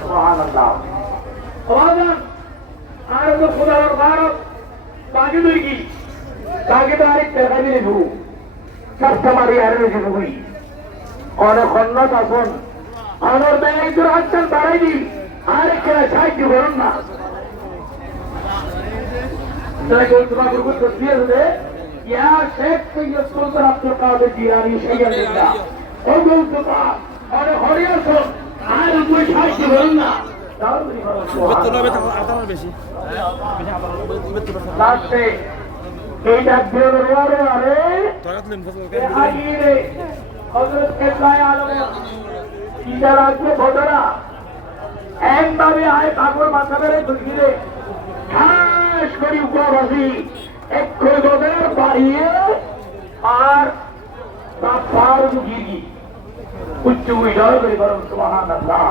সুবহানাল্লাহ। আওয়াজান আর তো খোদার ভারত বাকি দুইকি বাকি তো আরেক টাকা দিলে ভু কাস্টমারি আর বুঝি অনেক খন্নত আসুন আমার ব্যাংক তোর আজকাল বাড়াই দি আরেক খেলা সাহায্য করুন না या शेख सैयद सुल्तान अब्दुल कादिर जिलानी सैयदुल्लाह ओ गौतमा और हरियासुन আর দুই সাহায্য করুন না আদানের বেশি লাস্টে এইটা বেরোয়ারে আরে টাকা দিলেন আগিরে হযরত কেবলায়ে আলম ইদার আছে বদরা একভাবে আয় কাপড় মাথা বেড়ে ধুইলে ঠাস করি উপবাসী এক করে বাড়িয়ে আর তার পার গিরি উচ্চ উইডার করে বরং সুবহানাল্লাহ